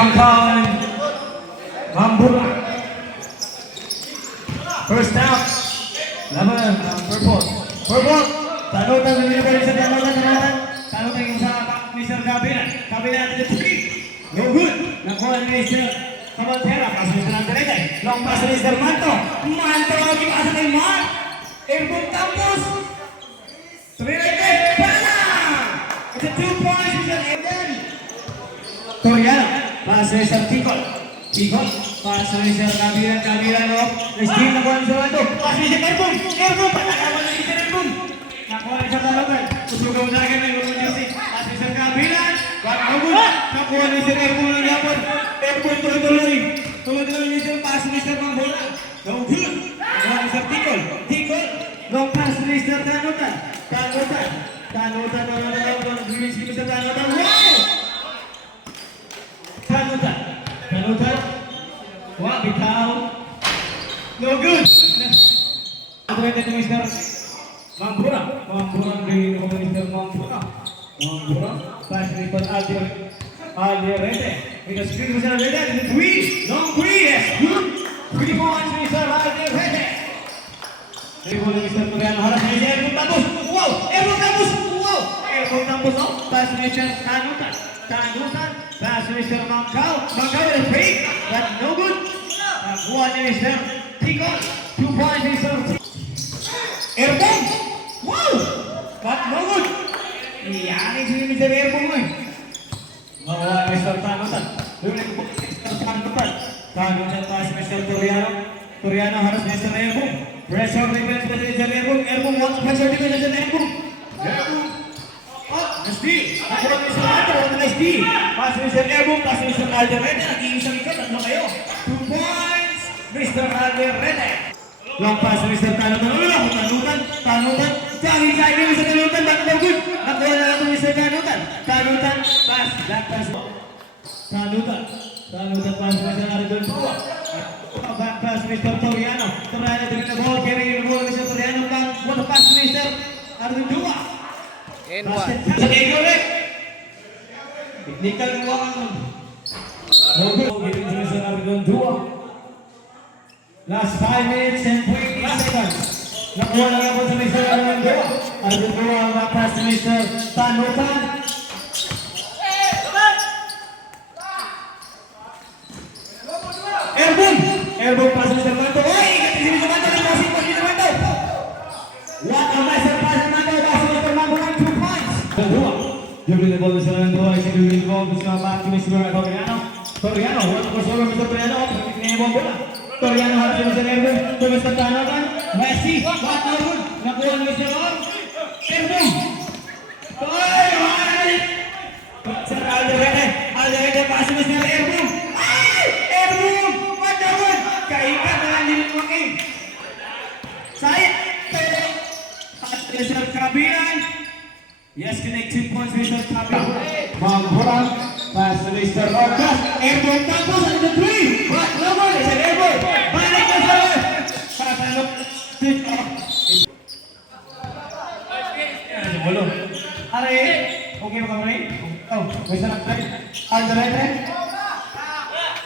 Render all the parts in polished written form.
Kawan Mambura. First out. Laban purple. Purple. Tanutan sa military sa tanutan. Tanutan yung sa Mr. Kabila. Kabila natin yung 3. No good. Nakuha ni Mr. Kabantera. Pass Mr. Antarete. Long pass ni Mr. Manto. Manto lagi pasa kay Mark. Airborne Campos. 3 right. Pana. It's a 2 points. Mr. Eden. Toriano. Pass ni Mr. Ticol. Ticol. Pass ni Mr. Kabila. Kabila no. Steam nakuha ni Mr. Manto. Pass ni Mr. Airborne. Airborne. Patakawan ni Mr. Airborne. Nakuha ni Mr. Talugan. Usugaw na agad ng Roman Jose. Pass ni Mr. Kabila. Bakawun. Nakuha ni Mr. Airborne ng lapad. Airborne tuloy-tuloy. Tuloy-tuloy ni Mr. Pass ni Mr. Mambola. No good. Nakuha ni Mr. Ticol. Ticol. Long pass ni Mr. Tanutan. Tanutan. Tanutan. Tanutan. Green si Mr. Tanutan. Wow! Tanutan. Tanutan. Wah, bitaw. No good. Ako ito ni Mr. Mambura. Mambura ang rin ako ni Mr. Mambura. Mambura. Pass ni Mr. Alderete. Because screen was already in the 3. Long 3. Yes. Good. 3 points Mr. Alderete. Dribble ni Mr. Toriano. Harap ni Airborne Campos. Wow. Airborne Campos. Wow. Airborne Campos. Pass ni Mr. Tanutan. Tanutan. Pass ni Mr. Mangkao. Mangkao with a fake. But no good. Nakuha ni Mr. Ticol. 2 points Mr. Airborne. Wow. But no good. Iyanin si Mr. Airborne mo eh. Nakuha ni Mr. Tanutan. Lumin ko po Mr. Tanutan. Tanutan pass ni Mr. Toriano. Toriano harus Mr. Airborne. Pressure defense by Mr. Airborne. Airborne wants pressure defense by Mr. Airborne. Airborne. Nice D. Nakuha ni Mr. Manto. Nice D. Pass ni Mr. Airborne. Pass ni Mr. Alderete. Nag-iisang ikaw. Tatlo kayo. 2 points. Mr. Alderete. Long pass ni Mr. Tanutan. Tanutan. Tanutan. Dahil sa ini Mr. Tanutan. Ba't daw good? Nakuha na lang Mr. Tanutan. Tanutan. Pass. Back pass. Tanutan. Tanutan pass ni Mr. Ardon. Back pass Mr. Toriano. Toriano dengan the ball. Carrying the ball Mr. Toriano. What a pass Mr. Ardon. Basket. Sa ulit. Technical one. No good. Giving to Mr. Ardon. Last 5 minutes and 20 seconds. Nakuha na lang po sa Mr. Ardon. Ardon ang back pass ni Mr. Tanutan. Airborne! Airborne pass Mr. Manto. Oy! Ikatin si Mr. Manto. Nagpasing po si Mr. Manto. What a master pass ng Manto. Pass Mr. Manto ng 2 points. Dua. Dribbling the ball Mr. Manto. Is it dribbling the ball? Gusto na back to Mr. Toriano. Toriano. What a crossover Mr. Toriano. Ngayon mo bola. Toriano harap si Mr. Airborne. To Mr. Tanutan. Messi. What a good. Nakuha ni Mr. Airborne. Oy! Oy! Mr. Alderete. Alderete pass si Mr. Airborne. Airborne! Kaikan na lang din mo eh. Sayang. At Mr. Kabilan. Yes, connect 2 points Mr. Kabilan. Mangurang. Pass to Mr. Orcas. Airborne Campos at the 3. But no more. It's an Airborne. Balik na sa left. Patalok. Walo. Are. Okay ba kami? Oh, Mr. Alderete.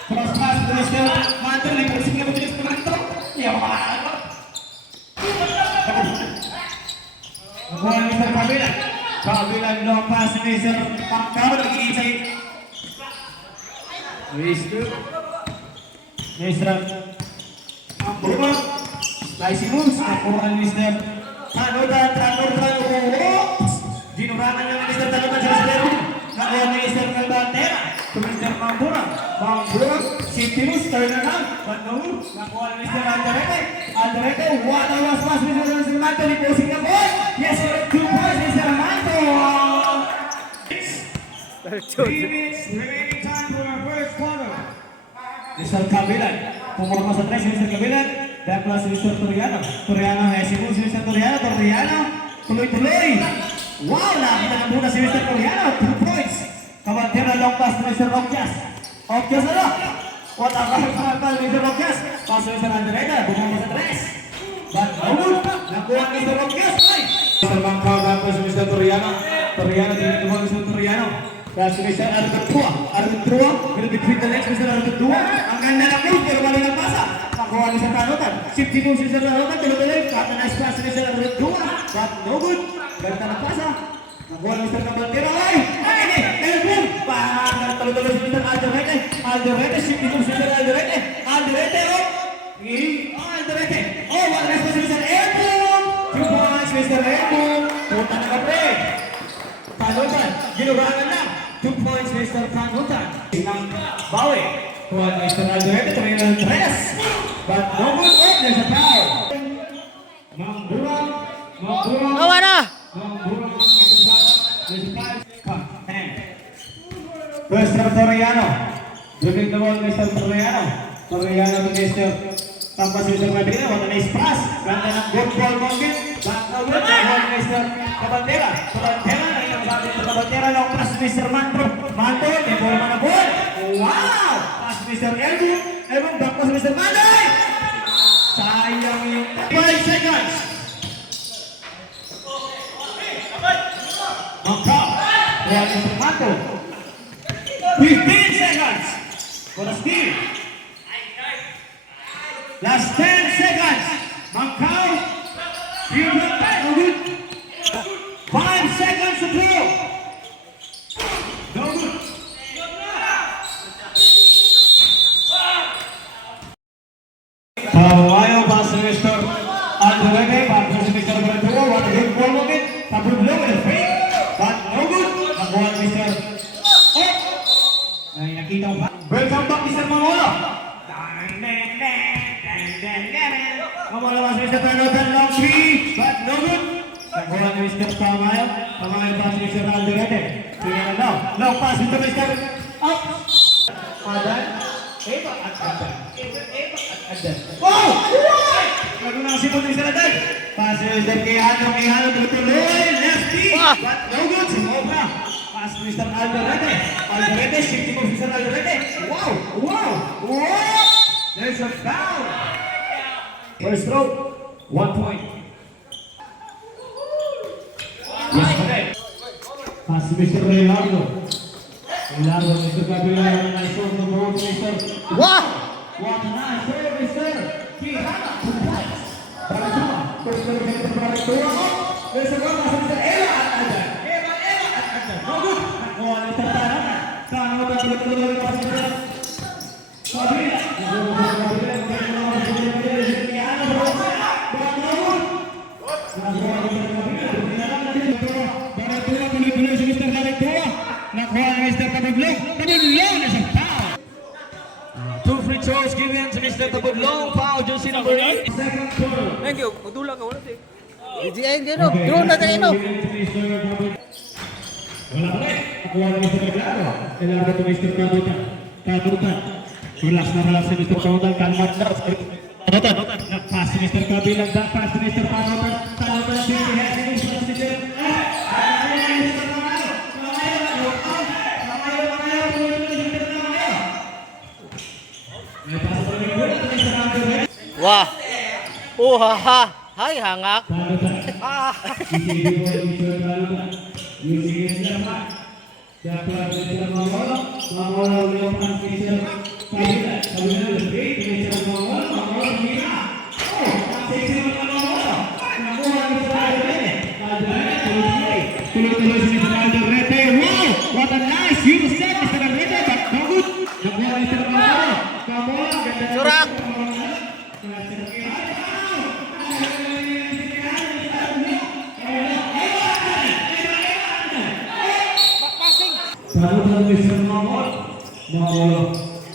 Cross pass to Mr. Manto. Nagpusing na po Mr. Manto. Yaman. Nakuha ni Mr. Kabilan. Kabilan long pass ni Mr. Mangkao. Nag-iisay. Mr. Mambura. Slicing moves. Nakuha ni Mr. Tanutan. Tanutan. Dinurangan niya ni Mr. Tanutan sa Mr. Airborne. Nakuha ni Mr. Calbatera. To Mr. Mambura. Mambura. Sintimus. Turn around. But no. Nakuha ni Mr. Alderete. Alderete. What a was pass Mr. Manto. Nipusing na po. Yes, 2 points Mr. Manto. 3 minutes remaining time for our first quarter. Mr. Kabilan. Pumorma sa 3 Mr. Kabilan. Back plus Mr. Toriano. Toriano. Hesimus Mr. Toriano. Toriano. Tuloy-tuloy. Wow! Nakita na muna si Mr. Toriano. 2 points. Kabantera long pass to Mr. Ocas. Ocas na. What a pass Mr. Ocas. Pass Mr. Alderete. Bumama sa 3. But no. Nakuha ni Mr. Ocas. Mr. Mangkao tapos Mr. Toriano. Toriano. Tingin mo Mr. Toriano. Pass to Mr. Arbitrua. Arbitrua. Will between the legs, Mr. Arbitrua. Ang ganda ng move, pero mali ng pasa. Nakuha ni sa tanutan. Shifty moves si Mr. Tanutan. Tuloy-tuloy. Cut a nice pass to Mr. Arbitrua. But no good. Ganda ng pasa. Nakuha ni Mr. Cabantero. Ay! Ay! Elbow! Parang tuloy-tuloy si Mr. Alderete. Alderete. Shifty moves si Mr. Alderete. Alderete. Alderete. Oh, what a nice pass to Mr. Elbow! 2 points, Mr. Elbow. Puta na ka, pre. Panutan. Ginurangan lang. 2 points, Mr. Panutan. Ng Bawi. Kuha ni Mr. Alderete. Tumingin ng 3. But no good. Oh, there's a foul. Mamburang. Mamburang. Awa na! Mamburang. Ito ba? There's a foul. First from Torriano. Dribbling the ball, Mr. Torriano. Torriano to Mr. Tampas Mr. Madrina. What a nice pass. Ganda ng good ball motion. Back away. Ball Mr. Cabantera. Cabantera. Nakikabagay sa Cabantera. Long pass Mr. Mantro. Mantro. May ball man na ball. Wow! Pass Mr. Elbow. Elbow. Back pass Mr. Manday. Sayang yung 5 seconds. Mangka. Kaya Mr. Mantro. 15 seconds. For a steal. Last 10 seconds. Mangkao. No good. 5 seconds to throw. No good. Ayaw pass to Mr. Alderete. Pass to Mr. Baratuo. What a good ball movement. Tabud low with a fake. But no good. Nakuha ni Mr. Ay, nakita mo ba? Welcome back, Mr. Manolo. Mamala mas Mr. Tanutan, long three, but no good. Nakuha ni Mr. Tamayo. Tamayo pass ni Mr. Alderete. Sige na daw. Long pass Mr. Mr. Up. Adan. Ebak at adan. Ebak at adan. Oh! Naguna si Mr. Adan. Pass ni Mr. Quijano. Quijano tuloy. Lefty. But no good. Sobra. Pass to Mr. Alderete. Alderete. Shifting of Mr. Alderete. Wow! Wow! Wow! There's a foul. First throw, 1 point. Yes, correct. Pass to Mr. Reynaldo. Reynaldo, Mr. Gabriel, nice throw to both Mr. Wow! What a nice throw, Mr. Quijano. 2 points. Baratua. First throw, Mr. Baratua. There's a run, Mr. Eva at Adan. Eva at Adan. No good. Nakuha ni Mr. Tanutan. Tanutan, tuloy-tuloy pass Mr. Gabriel. Two free throws given to Mr. Tabudlong. Foul, jersey number 8. Second quarter. Thank you. Magdula ka wala di. Hindi ay gino. Draw na tayo. Wala pa rin. Nakuha na Mr. Reglado. Kailangan ito Mr. Kabutan. Kabutan. Relax na relax si Mr. Kabutan. Kalmat na. Kabutan. Nag-pass si Mr. Kabilang. Pass si Mr. Kabutan. Kabutan. City has the news from Mr. Wah. Oh ha ha. Hay hangak. Ah. What a nice U-set, Mr. Alderete, but no good. Surak. Tanutan Mr. Mamor. Mamor.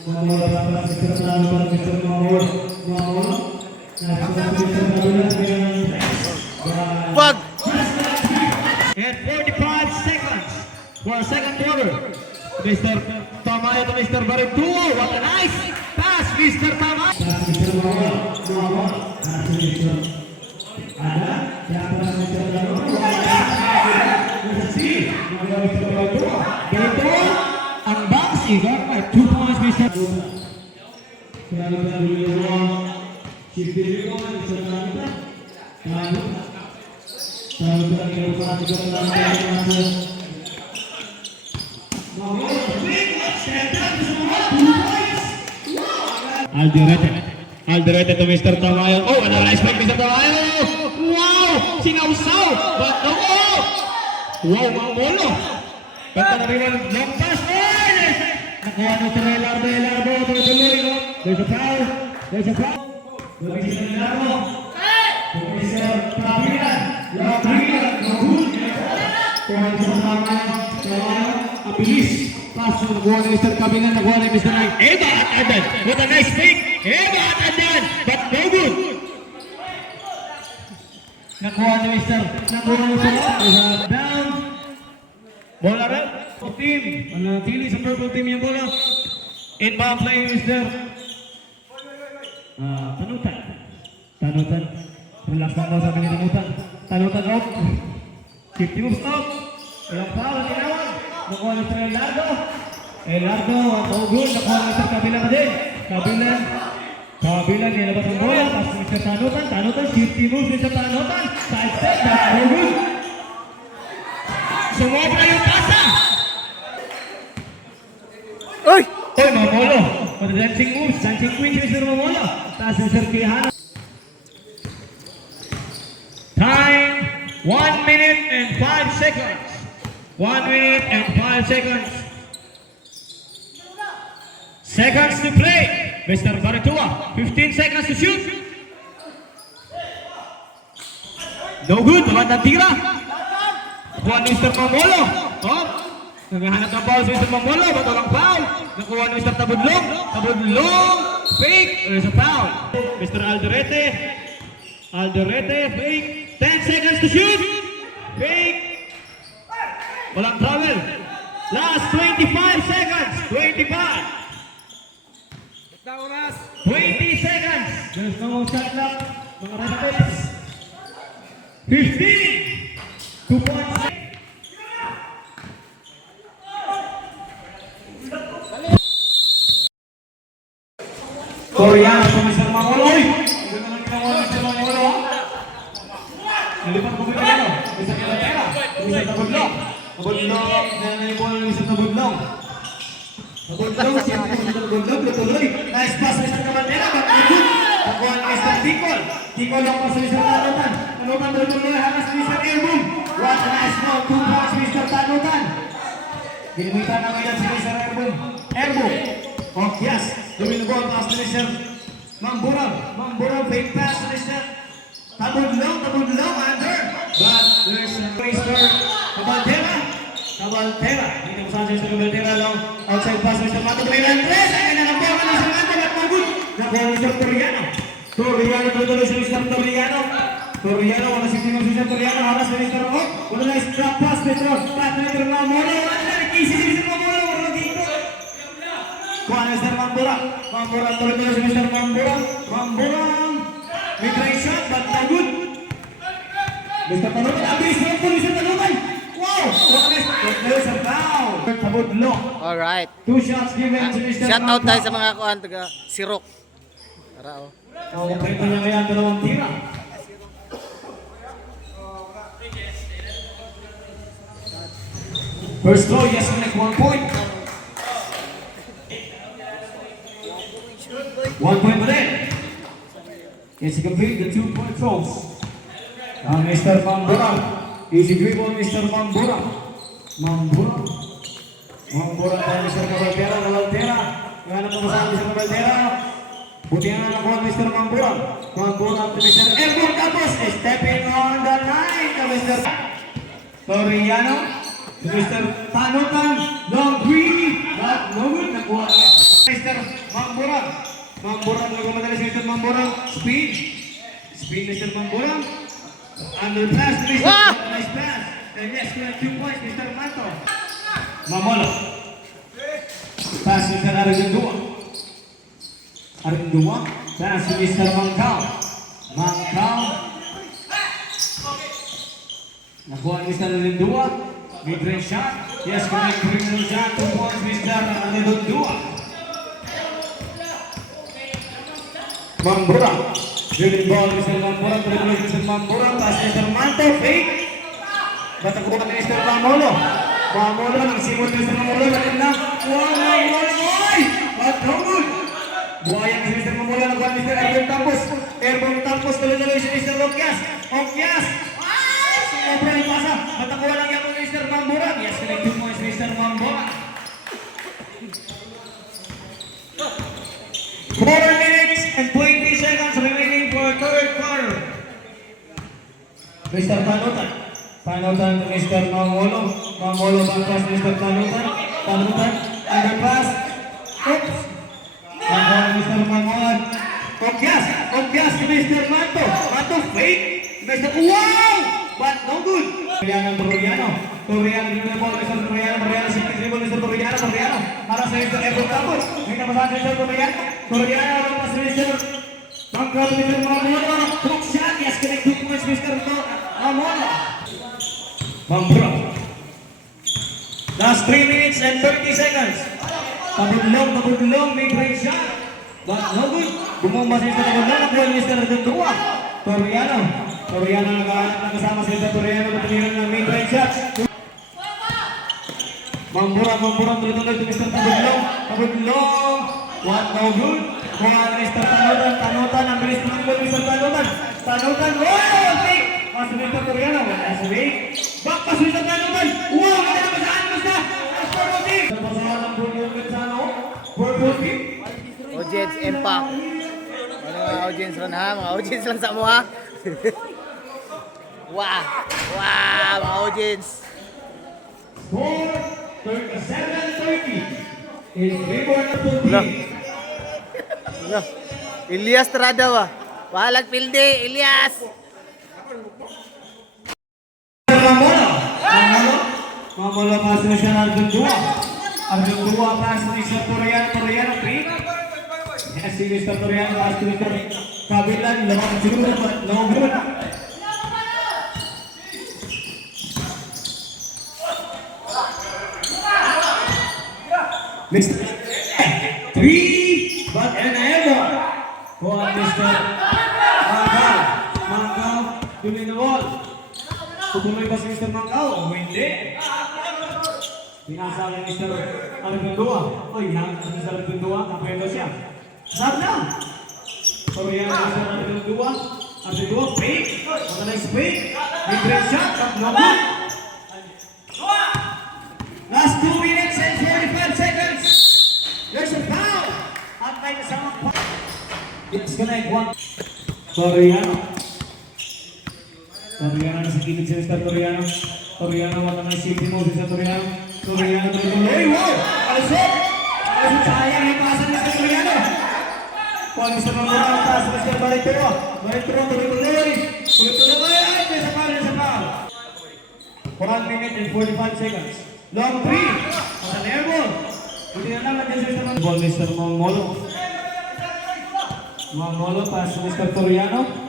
Mamor dapat Mr. Tanutan Mr. Mamor. Mamor. Wag. And 45 seconds for a second quarter. Mr. Tamayo to Mr. Barituo. What a nice pass, Mr. Tamayo. Pass Mr. Mamor. Mamor. Pass Mr. Ada. Yang pass Mr. Barituo. Barituo. Ang box. He got 2 points, Mr. Tanutan dulu. Shifty dulu, Mr. Tanutan. Tanutan. Tanutan ke depan, Mr. Tanutan. Alderete. Alderete to Mr. Tamayo. Oh, ano respect Mr. Tamayo. Wow! Sinawsaw! But no! Oh! Wow, mga bolo. Kanta na rin ang long pass. Nakuha na si Lardo. Lardo, tuloy. There's a foul. There's a foul. Lumis na Lardo. Mr. Pabilan. Pabilan. Mahul. Kuha na sa Tamayo. Abilis. Pass na nakuha ni Mr. Pabilan. Nakuha ni Mr. Knight. Eva at Adan. With a nice fake. Eva at Adan. But no good. Nakuha ni Mr. Nakuha ni Mr. Down. Bola red. Team. Manatili sa purple team yung bola. Inbound play, Mr. Tanutan. Tanutan. Relax lang daw sabi ni Tanutan. Tanutan out. 50 moves out. Walang foul. Tinawag. Nakuha ni Mr. Elardo. Elardo. No good. Nakuha ni Mr. Kabilang na din. Kabilang. Kabilang. Nilabas ang bola. Pass ni Mr. Tanutan. Tanutan. 50 moves Mr. Tanutan. Side step. That's no good. Sumobra yung tasa! Uy! Oy, Mamolo! For the dancing moves, dancing queen si Mr. Mamolo. Taas ni Sir Quijano. Time, 1 minute and 5 seconds. 1 minute and 5 seconds. Seconds to play. Mr. Baratua, 15 seconds to shoot. No good, magandang tira. Nakuha ni Mr. Mamolo. Oh, naghahanap ng foul si Mr. Mamolo. Ba't walang foul? Nakuha ni Mr. Tabudlong. Tabudlong. Fake. There's a foul. Mr. Alderete. Alderete. Fake. 10 seconds to shoot. Fake. Walang travel. Last 25 seconds. 25. 20 seconds. There's no more shot clock. Mga Rapids. 15. 2 points. Koreano sa Mr. Mamoloy. Ganda lang ginawa ni Mr. Mamolo. Nalipan ko ba ito? Mr. Kilatera. Mr. Tabudlong. Tabudlong. Nanayipon ni Mr. Tabudlong. Tabudlong. Siyempre Mr. Tabudlong. Tutuloy. Nice pass Mr. Kilatera. Good. Nakuha ni Mr. Tikol. Tikol lang pa sa Mr. Tanutan. Tanutan tutuloy. Haras ni Mr. Elboom. What a nice ball. 2 points Mr. Tanutan. Ginimitan na ngayon si Mr. Elboom. Elboom. Oh, yes. Doing the ball pass to Mr. Mamburang. Mamburang fake pass to Mr. Tabudlong. Tabudlong under. But there's Mr. Cabaldera. Cabaldera. Hindi mo saan si Mr. Cabaldera lang. Outside pass Mr. Mato. May Andres. Ay na ng ball. Mr. Mato. At magod. Nakuha Mr. Toriano. Toriano tutuloy si Mr. Toriano. Toriano. Wala si Mr. Toriano. Haras si Mr. O. Wala nice drop pass Mr. Pat Mr. Mamoro. Wala na. Nakisi si Mr. Mamoro. Wala dito. Kuha na Mr. Mamburang. Mamburang tuloy si Mr. Mamburang. Mamburang. May try shot, but no good. Mr. Tanutan. Abilis naman po Mr. Tanutan. Wow! There's a foul. Tabudlong. Alright. 2 shots given to Mr. Shout out tayo sa Mamburang. mga kuhan, taga Sirok. Tara oh. Ito niya kaya dalawang tira. First throw, yes, connect 1 point. 1 point for them. Yes, he completed the 2-point throws. Mr. Mamburang. Easy dribble, Mr. Mamburang. Mamburang. Mamburang tayo, Mr. Cabaldera. Cabaldera. Ganap mo sa Mr. Cabaldera. Buti nga nakuha Mr. Mamburang. Mamburang to Mr. Elbow. Tapos, stepping on the line to Mr. Toriano. To Mr. Tanutan. Long three. But no good. Nakuha niya. Mr. Mamburang. Mamburang. Nagmamadali si Mr. Mamburang. Speed. Speed Mr. Mamburang. Under pass to Mr. Wow! Nice pass. And yes, 2 points Mr. Mato. Mamolo. Pass Mr. Arigandua. Arigandua. Pass to Mr. Mangkao. Mangkao. Nakuha ni Mr. Arigandua. Mid-range shot. Yes, connect criminal shot. 2 points Mr. Arigandua. Mamburang. Dribbling ball Mr. Mamburang. Dribbling Mr. Mamburang. Pass Mr. Manto. Fake. Batakuha ni Mr. Mamolo. Mamolo. Nagsimot Mr. Mamolo. Bakit na? Mamolo. Oy! But no good. Buhayan si Mr. Mamula, nakuha ni Mr. Airborne Tampos. Airborne Tampos, tuloy-tuloy si Mr. Okias. Okias! Sobra yung pasa. Matakuha lang yan ni Mr. Mamura. Yes, connect 2 points Mr. Mamura. 4 minutes and 20 seconds remaining for third quarter. Mr. Tanutan. Tanutan to Mr. Mangolo. Mangolo back pass Mr. Tanutan. Tanutan. Underpass. Oops. Nakuha ni Mr. Mangon. Okias. Okias to Mr. Mato. Mato fake. Mr. Wow! But no good. Toriano. Toriano dribble Mr. Toriano. Toriano si dribble Mr. Toriano. Para sa Mr. Airborne Tampos. May napasahan Mr. Toriano. Toriano lepas Mr. Mangkal Mr. Mamula. Hook shot. Yes, connect 2 points Mr. Mamula. Mamula. Last 3 minutes and 30 seconds. Tabudlong, mid-range shot. But no good. Bumumba si Mr. Tabudlong. Nakuha ni Mr. Dundua. Toriano nakasama si Mr. Toriano. Patiniran ng mid-range shot. Mamura tuloy-tuloy to Mr. Tabudlong. What no good. Kuha Mr. Tanutan. Ang bilis tuloy Mr. Tanutan. Oh! Fake! Mas Mr. Toriano. That's a fake. Back pass Mr. Tanutan. Wow! Kaya napasaan Mr. Tanutan. Napasaan ang Purple Petsano. Purple Team. Audience impact. Ano mga audience ron ha? Mga audience lang sa mo ha? Wow! Wow! Mga audience! Score 37-30 in favor of the Wala. team. Wala. Elias Trada ba? Walag pilde, Elias! Mamula pass na siya ng Ardundua. Ardundua pass ni Mr. Toriano 3. Yes, si Mr. Toriano pass to Mr. Kabilan. Lamang siguro but no good. Mr. 3 but an error for Mr. Mangkao tuloy na ball. Tutuloy ba si Mr. Mangkao o hindi? Pinasa ni Mr. Ardundua. Oy, yang si Mr. Ardundua, napendo siya. Sab lang. Pero yan Mr. Ardundua. Ardundua, fake. What a nice fake. Mid-range shot, no good. Last 2 minutes and 45 seconds. There's a foul. At may kasamang foul. It's connect 1. Toriano nasa kilid si Mr. Toriano. Wala na si Timo si Toriano tuloy. Wow! Alusok! Sayang yung pasan ni Mr. Toriano. Paul Mr. Mamura ang pass Mr. Barretero tuloy. Ay, may sa foul. 1 minute and 45 seconds. Long 3. At an air ball. Hindi na lang si Mr. Mamura. Ball Mr. Mangolo pass Mr. Toriano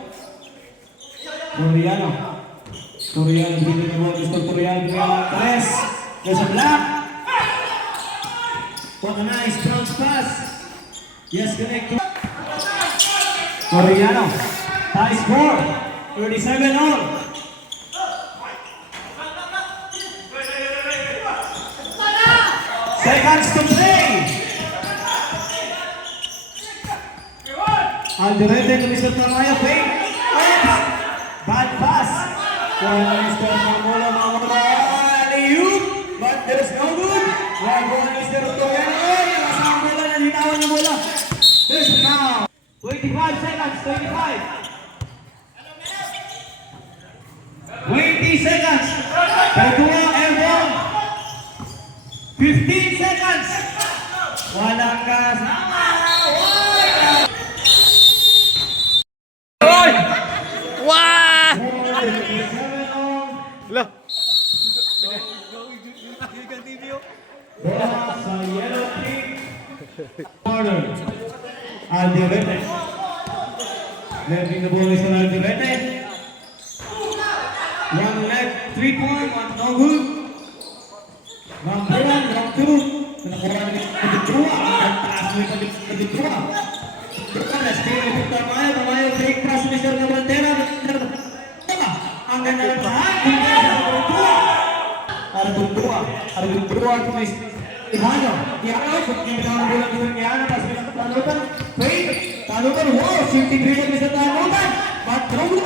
dito na Mr. Toriano press. There's a block. What a nice bounce pass. Yes, connect. Toriano tie score 37 all. Seconds to play. Alderete to Mr. Tamayo, fake. Bad pass. Mr. Mamula, alley-oop. But there is no good. Mr. Toriano. Yung asang bola, nalinawan ng bola. There's a foul. 25 seconds, 25. 20 seconds. Pagkuha, airborne. 15 seconds. Walang kasama. Wah! Lah. Bola sa yellow team. Corner. Alderete. Letting the ball is on Alderete. One left, 3-point, one no good. Round 1, round 2. Nakuha ni Ardundua. Ang taas mo yung Ardundua. Tamayo, fake pass ni Mr. Labrantera. Ang ganda ng bahan. Ardundua to Mr. Ihano, pagkakita ng bola dito kay Ihano, tapos may talutan, wait, talutan, wow, shifting rebound sa talutan, but throw,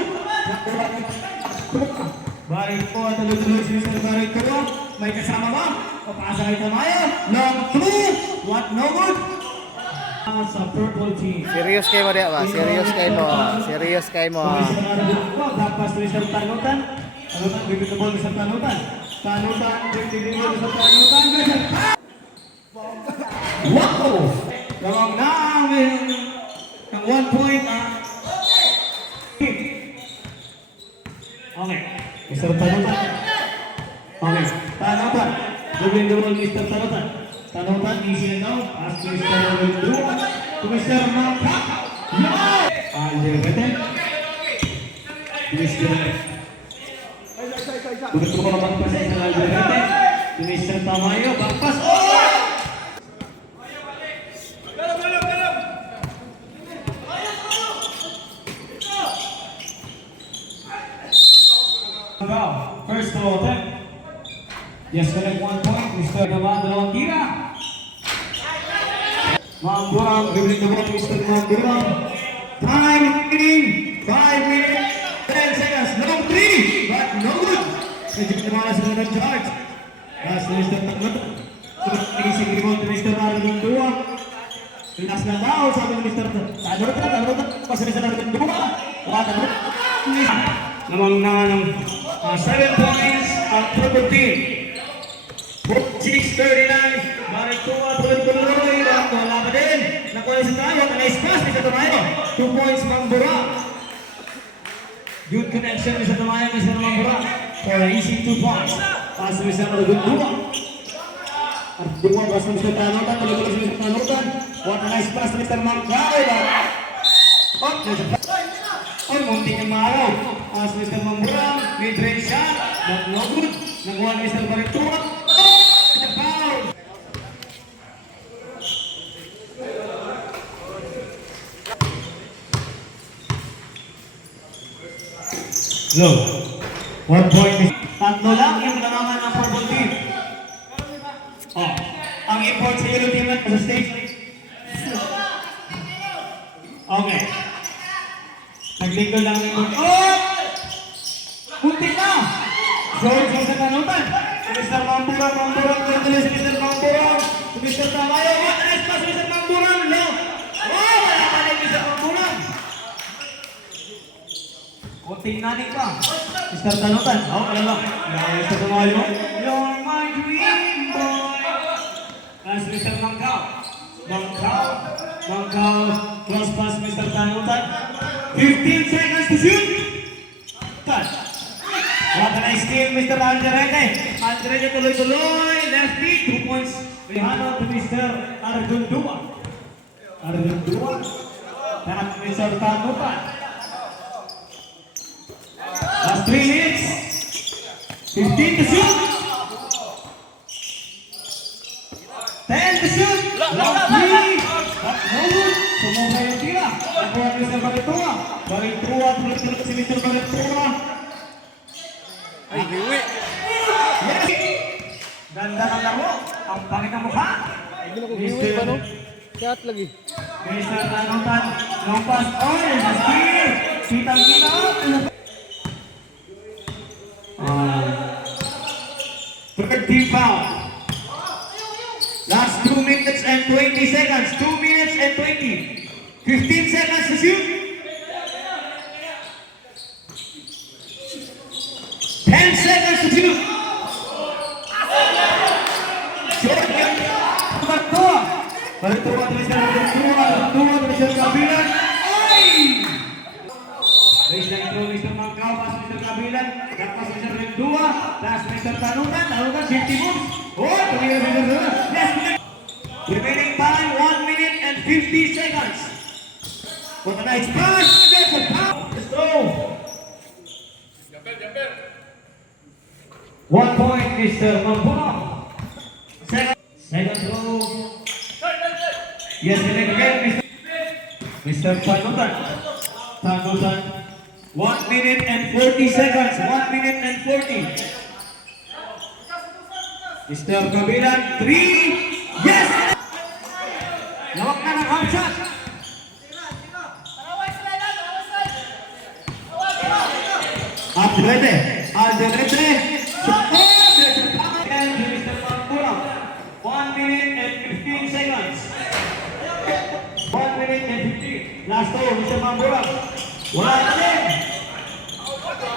balik po at talutuloy si Mr. Barito, may kasama ba? Papasa ito tayo, long through, what no good? Sa purple team. Serious kayo mo dia ba? Serious kayo mo. Serious kayo mo. Tapos Mr. Talutan, bibig ko Mr. Talutan, bibig ko Mr. Talutan, wow! Lamang namin ng 1 point okay, Mr. Talutan. Okay, Talutan. Gawin doon Mr. Talutan. Talutan, easy na daw. As to Mr. Talutan. To Mr. Mangka. Yeah! Alderete. Mr. Gusto ko magpas sa Alderete. To Mr. Tamayo. Bagpas. Oh! First throw attempt. Yes, collect 1 point. Mr. Gaman, dalawang tira. Mamburang, dribbling the ball, Mr. Mamburang. Time remaining. 5 minutes, 10 seconds. No 3, but no good. Medyo kumala sa mga charge. Last na Mr. Taglot. Ising rebound to Mr. Marlon Dua. Last na daw, sabi ni Mr. Taglot. Kasi Mr. Marlon Dua. Taglot. Namang na ng 7 points ang purple team. 6:39. Balik tuwa, tuloy-tuloy. Wala pa din. Nakuha sa tayo. Nice pass, Mr. Tamayo. 2 points, Mambura. Good connection, Mr. Tamayo, Mr. Mambura. For an easy 2 points. Pass to Mr. Dua. At Dua, pass to Mr. Tanutan. Tuloy-tuloy si Mr. Tanutan. What a nice pass to Mr. Mangkay. Oh, muntik ang maaraw. As Mr. Mamburang, mid-range shot, but no good. Nakuha Mr. Baritua. Oh! The foul! Low. 1 point. Tatlo lang yung nanangan ng purple team. Oh, ang import sa yellow team sa stage. Okay. Naglinggo lang yung oh! Muntik na! George yung sa kanutan. Mr. Mamburang, tuloy si Mr. Mamburang. Si Mr. Tamayo, what a nice pass si Mr. Mamburang. No! Oh! Wala pa rin Mr. Mamburang. Kunting nanin pa. Mr. Tanutan. Oh, wala lang. Mr. Tamayo. You're my dream boy. As Mr. Mangkaw. Mangkaw. Cross pass Mr. Tanutan. 15 seconds to shoot. Touch. What a nice steal, Mr. Alderete. Alderete tuloy-tuloy. Lefty, 2 points. Rihano to Mr. Arjun Dua. At Mr. Tanutan. Last 3 minutes. 15 to shoot. 10 to shoot. Long 3. But no good. Sumubra yung tira. Nakuha Mr. Baritua. Tuloy-tuloy si Mr. Baritua. Ay, hiwi. Yes! Ganda ng laro. Ang pangit ng mukha. Hindi na ko hiwi ba no? Shot lagi. Mr. Tanutan. Long pass. Oh, there's a steal. Kitang-kita. Third team foul. Last 2 minutes and 20 seconds. 2 minutes and 20. 15 seconds to shoot. 10 seconds to shoot. Short game. Baritua to Mr. Baritua to Mr. Kabilan. Ay! Baseline throw Mr. Mangkaw. Pass Mr. Kabilan. Pass Mr. Baritua. Last Mr. Tanutan. 50 moves. Oh, tumira Mr. Tanutan. Yes, remaining time 1 minute and 50 seconds. What a nice pass. Let's go. 1 point, Mr. Mambura. Second throw. Yes, again, Mr. Tanutan. 1 minute and 40 seconds. 1 minute and 40. Mr. Kabilan, 3. Yes! Lawak na ng half shot. Alderete. Alderete. And Mr. Mampura. 1 minute and 15 seconds. 1 minute and 15. Last two, Mr. Mampura. Wala na din.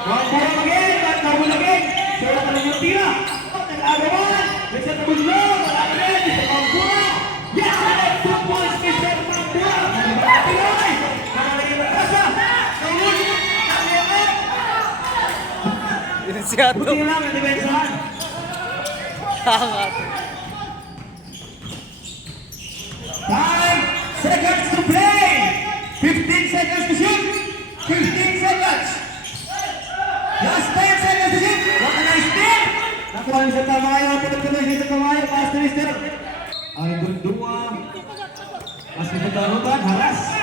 Mampura again. At Nabul again. Sura ka lang yung tira. Nag-agawan. Mr. Nabullo. Wala na din. Mr. Mampura. Yes! 2 points, Mr. Mampura. Pinoy. Nakalagay na kasa. Nahuli. Inisiyato. Buti lang ang depensahan. Hangat. 5 seconds to play. 15 seconds to shoot. 15 seconds. Last 10 seconds to shoot. What a nice steal. Nakuha ni Mr. Tamayo. Tuloy-tuloy si Mr. Tamayo. Pass to Mr. Ang dua. Mas Mr. Tarutan. Haras.